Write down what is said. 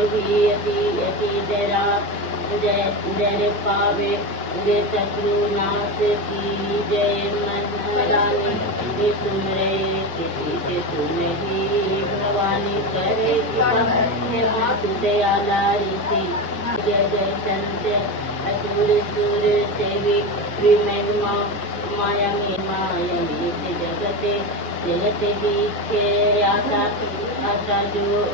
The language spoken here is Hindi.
यति यति जरा जय जय पावे गे शत्रुनाश की जय महारानी सुमरे किसी तुम ही भवानी करे मातु दयाला ऋषि जय जय संत असुर सुर सेवी विमहिमा मायामी मायामी जगते जगते दीक्षे आशा आशा जो